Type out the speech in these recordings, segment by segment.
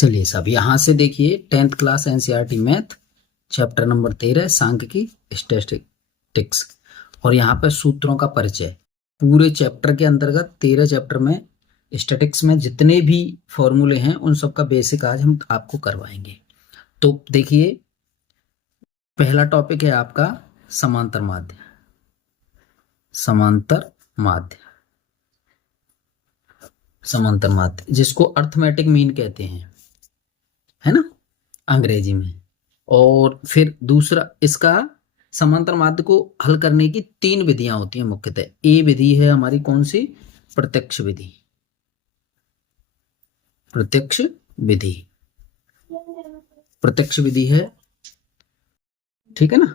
चलिए सब यहां से देखिए 10th class NCERT math chapter number 13 सांख्यिकी स्टैटिस्टिक्स और यहाँ पे सूत्रों का परिचय। पूरे चैप्टर के अंतर्गत 13 चैप्टर में स्टैटिक्स में जितने भी फॉर्मूले हैं उन सब का बेसिक आज हम आपको करवाएंगे। तो देखिए पहला टॉपिक है आपका समांतर माध्य। समांतर माध्य, समांतर माध्य जिसको अर्थमेटिक मीन कहते हैं, है ना, अंग्रेजी में। और फिर दूसरा इसका समांतर माध्य को हल करने की 3 विधियां होती हैं मुख्यतः। ए विधि है हमारी कौन सी? प्रत्यक्ष विधि। प्रत्यक्ष विधि, प्रत्यक्ष विधि है, ठीक है ना,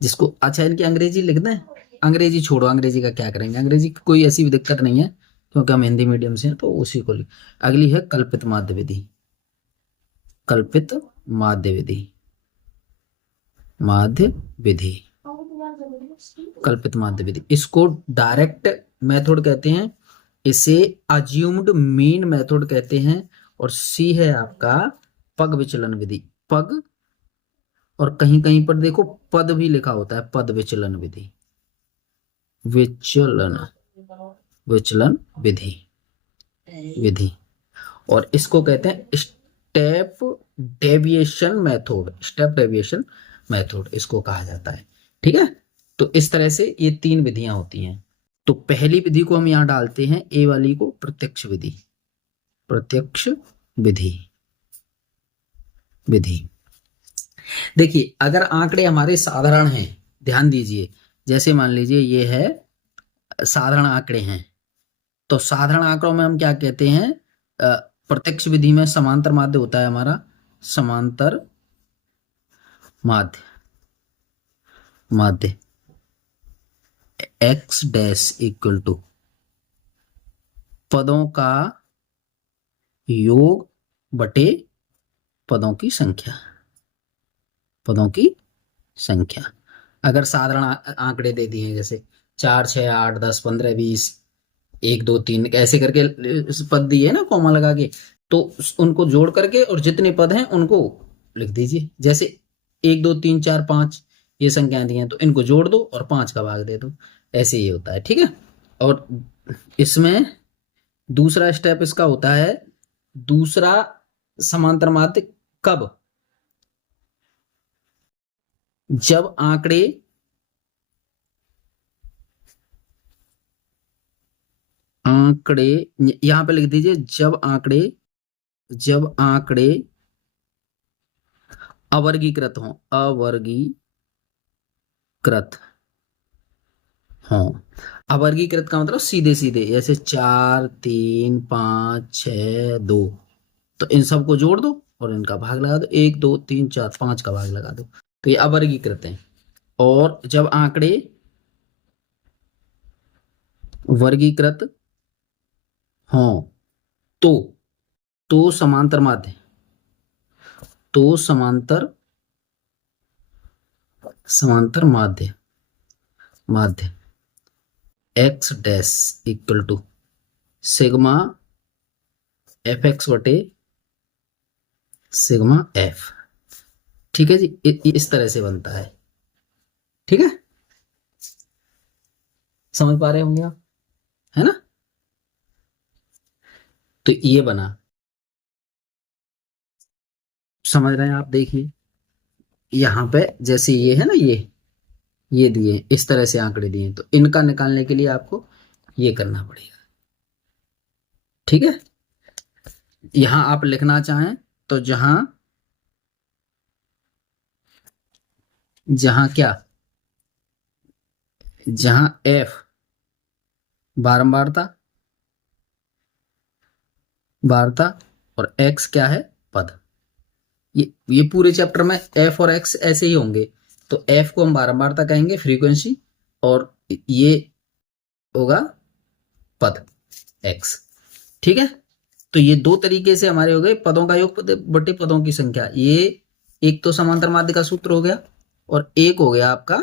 जिसको अच्छा इनकी अंग्रेजी लिख दें। अंग्रेजी छोड़ो, अंग्रेजी का क्या करेंगे, अंग्रेजी की कोई ऐसी दिक्कत नहीं है क्योंकि हम हिंदी मीडियम से हैं, तो उसी को अगली है कल्पित माध्य विधि। कल्पित माध्य विधि, माध्य विधि, कल्पित माध्य विधि, इसको डायरेक्ट मेथड कहते हैं, इसे अज्यूम्ड मीन मेथड कहते हैं। और सी है आपका पग विचलन विधि। पग, और कहीं कहीं पर देखो पद भी लिखा होता है, पद विचलन विधि। विचलन, विचलन विधि, विधि। और इसको कहते हैं step deviation method. Step deviation method इसको कहा जाता है, ठीक है। तो इस तरह से ये 3 विधियां होती हैं। तो पहली विधि को हम यहां डालते हैं, ए वाली को, प्रत्यक्ष विधि। प्रत्यक्ष विधि, विधि। देखिए अगर आंकड़े हमारे साधारण हैं, ध्यान दीजिए, जैसे मान लीजिए ये है साधारण आंकड़े हैं, तो साधारण आंकड़ों में हम क्या कहते हैं? प्रत्यक्ष विधि में समांतर माध्य होता है हमारा, समांतर माध्य, माध्य x डैश इक्वल टू पदों का योग बटे पदों की संख्या, पदों की संख्या। अगर साधारण आंकड़े दे दिए जैसे 4, 6, 8, 10, 15, 20, 1, 2, 3 ऐसे करके पद दिए ना कॉमा लगा के, तो उनको जोड़ करके और जितने पद हैं उनको लिख दीजिए। जैसे 1, 2, 3, 4, 5 ये संख्याएं दी हैं, तो इनको जोड़ दो और 5 का भाग दे दो, ऐसे ही होता है, ठीक है। और इसमें दूसरा स्टेप इसका होता है, दूसरा समांतर माध्य कब? जब आंकड़े यहां पे लिख दीजिए, जब आंकड़े अवर्गीकृत हों, अवर्गीकृत हों। अवर्गीकृत का मतलब सीधे सीधे, जैसे 4, 3, 5, 6, 2, तो इन सबको जोड़ दो और इनका भाग लगा दो, 1, 2, 3, 4, 5 का भाग लगा दो, तो ये अवर्गीकृत हैं। और जब आंकड़े वर्गीकृत हों तो समांतर माध्य, तो समांतर माध्य, माध्य x dash equal to sigma F X बटे सिग्मा एफ, ठीक है जी। इस तरह से बनता है, ठीक है, समझ पा रहे होंगे आप, है ना। तो ये बना, समझ रहे हैं आप। देखिए यहां पे जैसे ये है ना, ये दिए इस तरह से आंकड़े दिए, तो इनका निकालने के लिए आपको ये करना पड़ेगा, ठीक है। यहां आप लिखना चाहें तो जहां क्या, जहां f बारंबारता, और x क्या है? पद। ये पूरे चैप्टर में f और x ऐसे ही होंगे, तो f को हम बारंबारता कहेंगे, फ्रीक्वेंसी, और ये होगा पद x, ठीक है। तो ये 2 तरीके से हमारे हो गए, पदों का योग बटे पदों की संख्या। ये एक तो समांतर माध्य का सूत्र हो गया, और एक हो गया आपका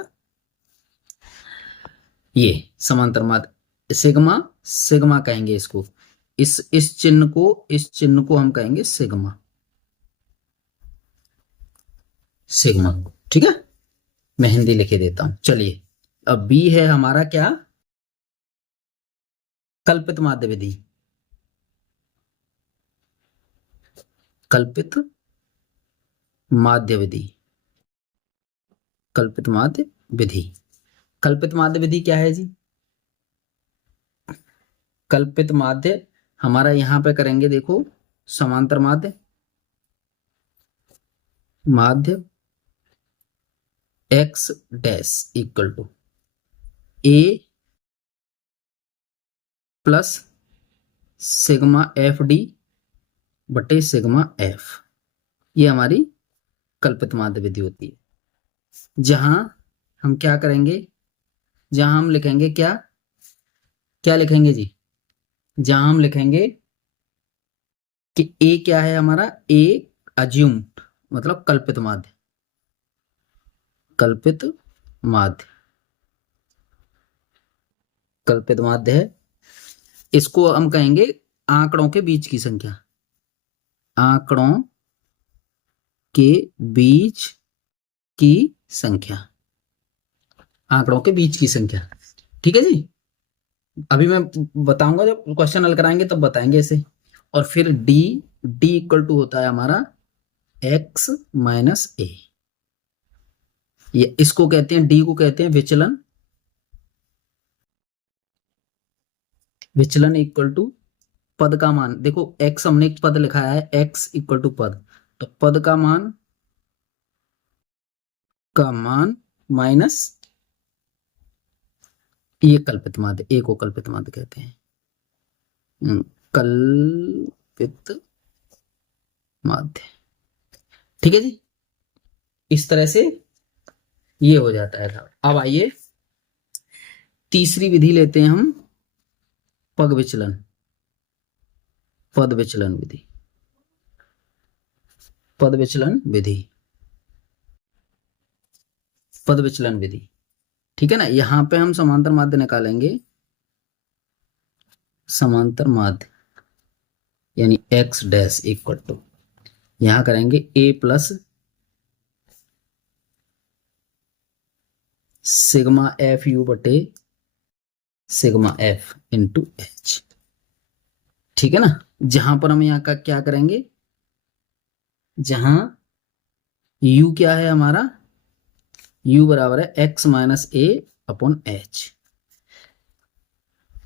ये समांतर माध्य, सिग्मा कहेंगे इसको, इस चिन्ह को हम कहेंगे सिग्मा, सिग्मा। ठीक है, मैं हिंदी लिखे देता हूं। चलिए, अब बी है हमारा क्या, कल्पित माध्य विधि। कल्पित माध्य विधि, कल्पित माध्य विधि। कल्पित माध्य विधि क्या है जी? कल्पित माध्य हमारा यहां पे करेंगे, देखो, समांतर माध्य, माध्य X dash equal to A plus sigma F D बटे सिग्मा एफ। ये हमारी कल्पित माध्य विधि होती है, जहां हम क्या करेंगे, जहां हम लिखेंगे क्या, क्या लिखेंगे जी, जहां हम लिखेंगे कि ए क्या है हमारा, ए अज्यूम्ड मतलब कल्पित माध्य, कल्पित माध्य, कल्पित माध्य है। इसको हम कहेंगे आंकड़ों के बीच की संख्या, आंकड़ों के बीच की संख्या, आंकड़ों के बीच की संख्या। ठीक है जी, अभी मैं बताऊंगा, जब क्वेश्चन हल कराएंगे तब बताएंगे इसे। और फिर डी, डी इक्वल टू होता है हमारा एक्स माइनस ए। ये इसको कहते हैं, डी को कहते हैं विचलन, विचलन इक्वल टू पद का मान। देखो एक्स हमने एक पद लिखा है, एक्स इक्वल टू पद, तो पद का मान, का मान माइनस ये कल्पित माध्य, ए को कल्पित माध्य कहते हैं, कल्पित माध्य। ठीक है जी, इस तरह से ये हो जाता है। अब आइए तीसरी विधि लेते हैं हम, पग विचलन, पद विचलन विधि, पद विचलन विधि, पद विचलन विधि। ठीक है ना, यहां पे हम समांतर माध्य निकालेंगे, समांतर माध्य यानी एक्स डैश इक्वल टू, यहां करेंगे ए प्लस सिग्मा एफ यू बटे सिग्मा एफ इंटू एच। ठीक है ना, जहां पर हम यहां का क्या करेंगे, जहां u क्या है हमारा, u बराबर है एक्स माइनस ए अपॉन एच,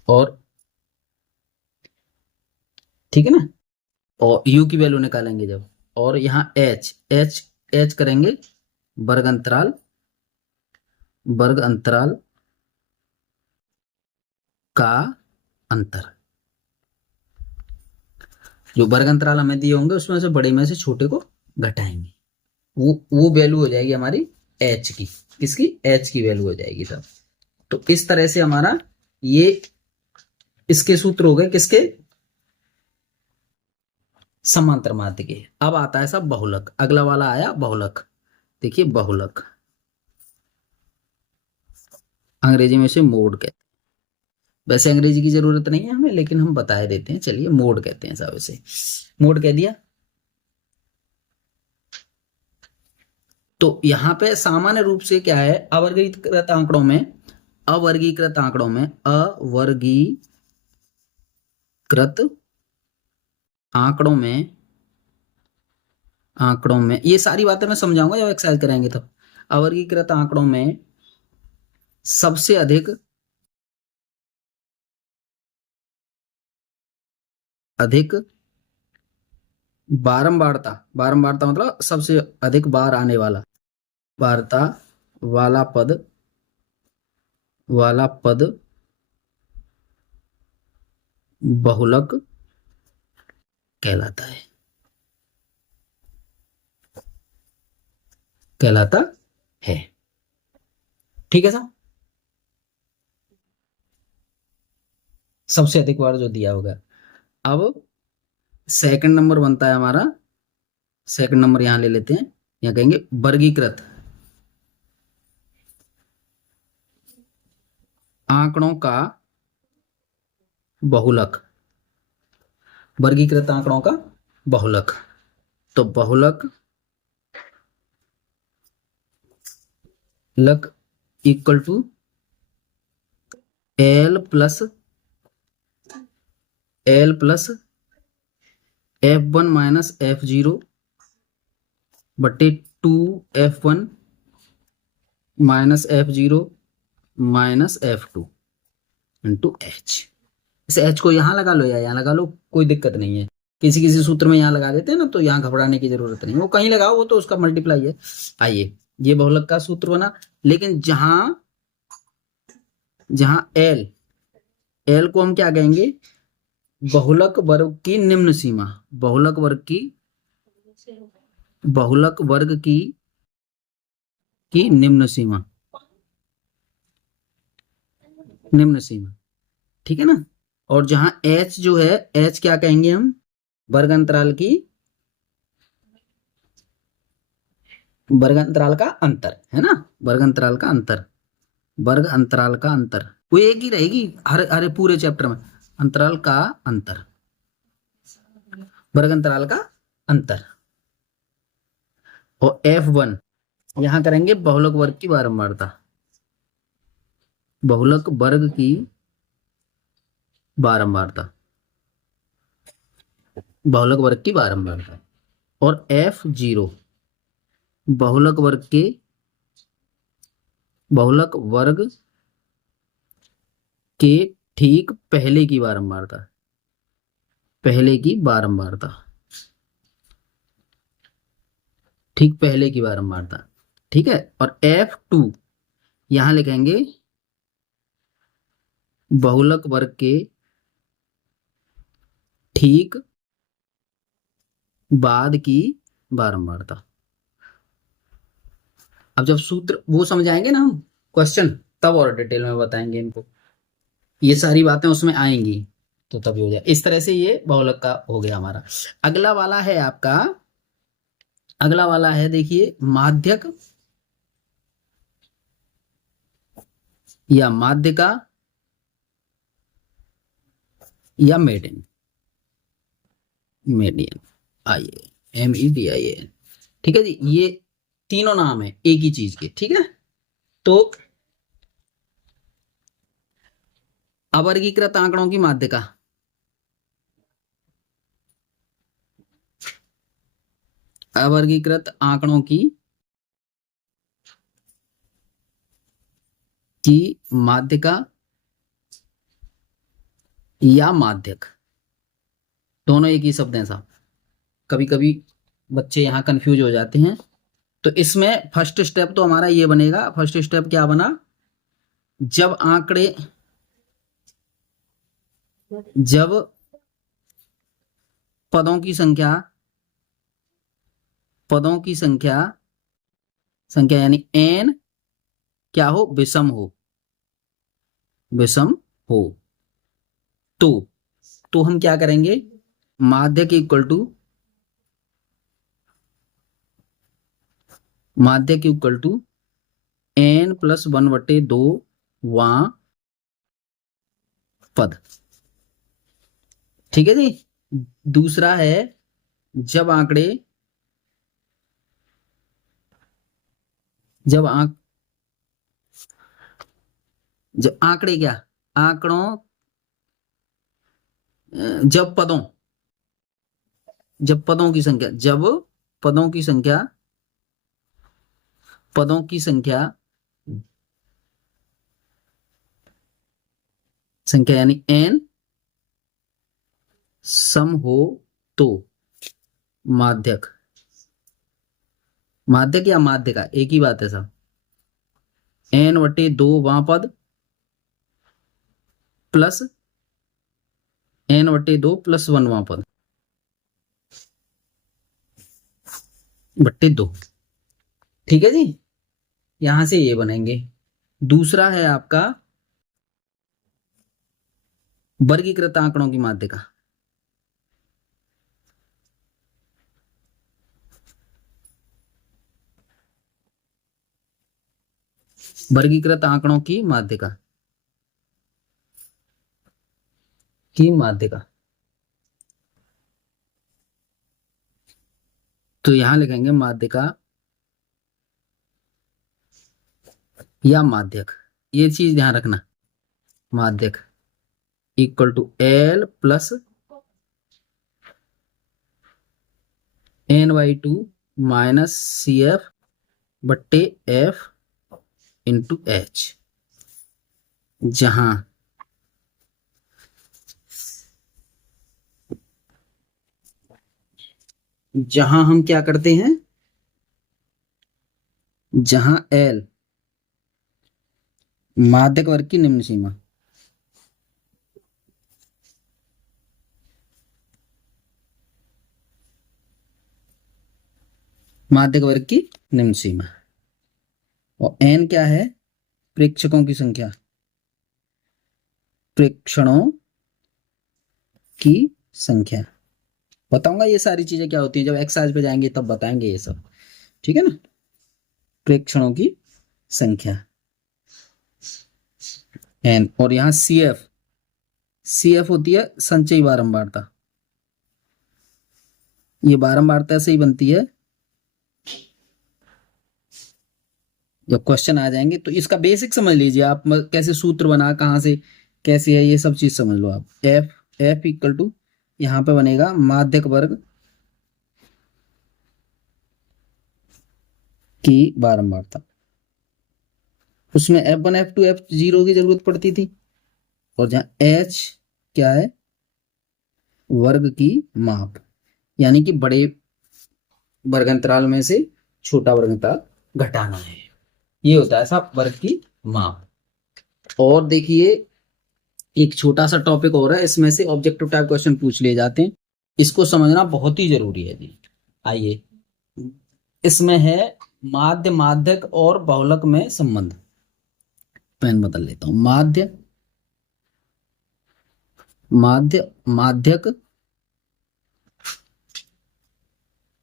और ठीक है ना, और u की वैल्यू निकालेंगे जब, और यहां h, h करेंगे वर्ग अंतराल, वर्ग अंतराल का अंतर। जो वर्ग अंतराल हमें दिए होंगे उसमें से बड़े में से छोटे को घटाएंगे, वो वैल्यू हो जाएगी हमारी h की, किसकी, h की वैल्यू हो जाएगी तब। तो इस तरह से हमारा ये इसके सूत्र हो गए, किसके, समांतर माध्य के। अब आता है सब बहुलक, अगला वाला आया बहुलक। देखिए बहुलक अंग्रेजी में से मोड कहते हैं, वैसे अंग्रेजी की जरूरत नहीं है हमें, लेकिन हम बताए देते हैं, चलिए मोड कहते हैं सब, इसे मोड कह दिया। तो यहां पे सामान्य रूप से क्या है, अवर्गीकृत आंकड़ों में, अवर्गीकृत आंकड़ों में, अवर्गीकृत आंकड़ों में, आंकड़ों में ये सारी बातें मैं समझाऊंगा जब एक्सरसाइज कराएंगे तब। अवर्गीकृत आंकड़ों में सबसे अधिक, अधिक बारंबारता, बारंबारता मतलब सबसे अधिक बार आने वाला, वार्ता वाला पद, वाला पद बहुलक कहलाता है, कहलाता है। ठीक है साहब, सबसे अधिक बार जो दिया होगा। अब सेकंड नंबर बनता है हमारा, सेकंड नंबर यहां ले लेते हैं, यहां कहेंगे वर्गीकृत आंकड़ों का बहुलक, वर्गीकृत आंकड़ों का बहुलक। तो बहुलक लक equal to L plus F1 minus F0 बटे 2F1 minus F0 minus F2 into H. इस एच को यहाँ लगा लो या यहाँ लगा लो, कोई दिक्कत नहीं है। किसी किसी सूत्र में यहाँ लगा देते हैं ना, तो यहाँ घबराने की जरूरत नहीं, वो कहीं लगाओ, वो तो उसका मल्टीप्लाई है। आइए, ये बहुलक का सूत्र बना, लेकिन जहां जहां एल एल को हम क्या कहेंगे, बहुलक वर्ग की निम्न सीमा, बहुलक वर्ग की निम्न सीमा, निम्न सीमा, ठीक है ना। और जहां एच जो है, एच क्या कहेंगे हम, वर्ग अंतराल का अंतर है ना, वर्ग अंतराल का अंतर, वर्ग अंतराल का अंतर, वो एक ही रहेगी हर हर पूरे चैप्टर में, अंतराल का अंतर, वर्ग अंतराल का अंतर। और F1 यहां करेंगे बहुलक वर्ग की बारंबारता, बहुलक वर्ग की बारंबारता, बहुलक वर्ग की बारंबारता। और F0 बहुलक वर्ग के ठीक पहले की बारंबारता, पहले की बारंबारता, ठीक पहले की बारंबारता, ठीक है। और F2 यहां लिखेंगे बहुलक वर्ग के ठीक बाद की बारंबारता। अब जब सूत्र वो समझाएंगे ना हम क्वेश्चन, तब और डिटेल में बताएंगे इनको, ये सारी बातें उसमें आएंगी, तो तभी हो जाए। इस तरह से ये बहुलक का हो गया हमारा। अगला वाला है आपका, अगला वाला है देखिए, माध्यक या माध्यिका या मेडियन, मेडियन, आइए MEDIAN, ठीक है जी। ये तीनों नाम है एक ही चीज के, ठीक है। तो अवर्गीकृत आंकड़ों की माध्यिका, अवर्गीकृत आंकड़ों की माध्यिका या माध्यक, दोनों एक ही शब्द हैं साहब, कभी कभी बच्चे यहाँ कंफ्यूज हो जाते हैं। तो इसमें फर्स्ट स्टेप तो हमारा ये बनेगा, फर्स्ट स्टेप क्या बना, जब आंकड़े, जब पदों की संख्या, पदों की संख्या, संख्या यानी n क्या हो, विषम हो, विषम हो, तो हम क्या करेंगे, माध्यक इक्वल टू, माध्यक इक्वल टू n+1/2 वां पद, ठीक है जी। दूसरा है, जब आंकड़े, जब जब आंकड़े क्या, आंकड़ों, जब पदों, जब पदों की संख्या, जब पदों की संख्या, पदों की संख्या, संख्या यानी n सम हो तो माध्यक, माध्यक या माध्यिका एक ही बात है साहब, n/2 वां पद प्लस n/2 + 1 वां पद बट्टे 2, ठीक है जी। यहां से ये बनेंगे। दूसरा है आपका वर्गीकृत आंकड़ों की माध्यिका, वर्गीकृत आंकड़ों की माध्यिका, की माध्यिका, तो यहां लिखेंगे माध्यिका या माध्यक, ये चीज ध्यान रखना, माध्यक equal to L plus n/2 minus C F बट्टे एफ इंटू एच, जहां जहां हम क्या करते हैं, जहां एल माध्यक वर्ग की निम्न सीमा, माध्यक वर्ग की निम्न सीमा, और एन क्या है, प्रेक्षकों की संख्या, प्रेक्षणों की संख्या। बताऊंगा ये सारी चीजें क्या होती है, जब एक्सरसाइज पे जाएंगे तब बताएंगे ये सब, ठीक है ना। प्रेक्षणों की संख्या एन, और यहां सी एफ होती है संचयी बारंबारता, ये बारंबारता ऐसे ही बनती है, जब क्वेश्चन आ जाएंगे तो इसका बेसिक समझ लीजिए आप, कैसे सूत्र बना, कहां से कैसे है, ये सब चीज समझ लो आप। एफ इक्वल टू यहां पे बनेगा माध्यक वर्ग की बारंबारता, उसमें F1 F2 F0 की जरूरत पड़ती थी, और जहां H क्या है, वर्ग की माप, यानी कि बड़े वर्गांतराल में से छोटा वर्गांतराल घटाना है, ये होता है सब वर्ग की माप। और देखिए एक छोटा सा टॉपिक और है, इसमें से ऑब्जेक्टिव टाइप क्वेश्चन पूछ लिए जाते हैं, इसको समझना बहुत ही जरूरी है जी। आइए, इसमें है माध्य, माध्यक और बहुलक में संबंध। पेन बदल लेता हूं, माध्य, माध्यक,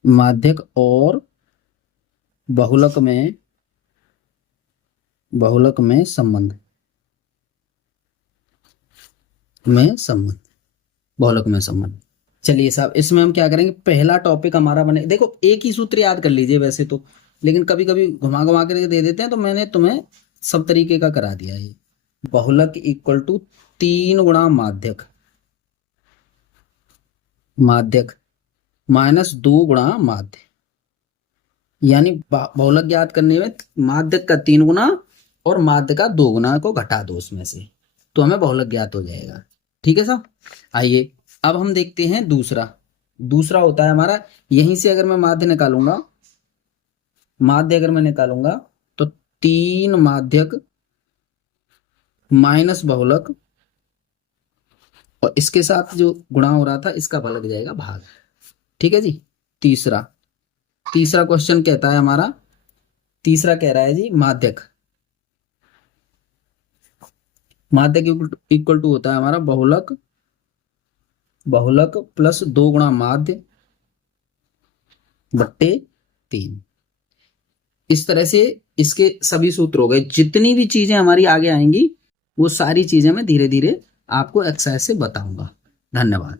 माध्यक और बहुलक में संबंध, बहुलक में संबंध। चलिए साहब, इसमें हम क्या करेंगे, पहला टॉपिक हमारा बने, देखो एक ही सूत्र याद कर लीजिए वैसे तो, लेकिन कभी कभी घुमा घुमा कर दे देते हैं, तो मैंने तुम्हें सब तरीके का करा दिया है। बहुलक इक्वल टू 3 गुणा माध्यक, माइनस 2 गुणा माध्य, यानी बहुलक ज्ञात करने में माध्यक का 3 गुना और माध्य का 2 गुना को घटा दो उसमें से, तो हमें बहुलक ज्ञात हो जाएगा। ठीक है साहब, आइए अब हम देखते हैं दूसरा होता है हमारा, यहीं से अगर मैं माध्य निकालूंगा, तो 3 माध्यक माइनस बहुलक, और इसके साथ जो गुणा हो रहा था इसका भर लग जाएगा भाग। ठीक है जी। तीसरा क्वेश्चन कहता है हमारा, तीसरा कह रहा है जी माध्यक इक्वल टू होता है हमारा बहुलक प्लस 2 गुणा माध्य बट्टे 3। इस तरह से इसके सभी सूत्र हो गए, जितनी भी चीजें हमारी आगे आएंगी वो सारी चीजें मैं धीरे धीरे आपको एक्सरसाइज से बताऊंगा। धन्यवाद।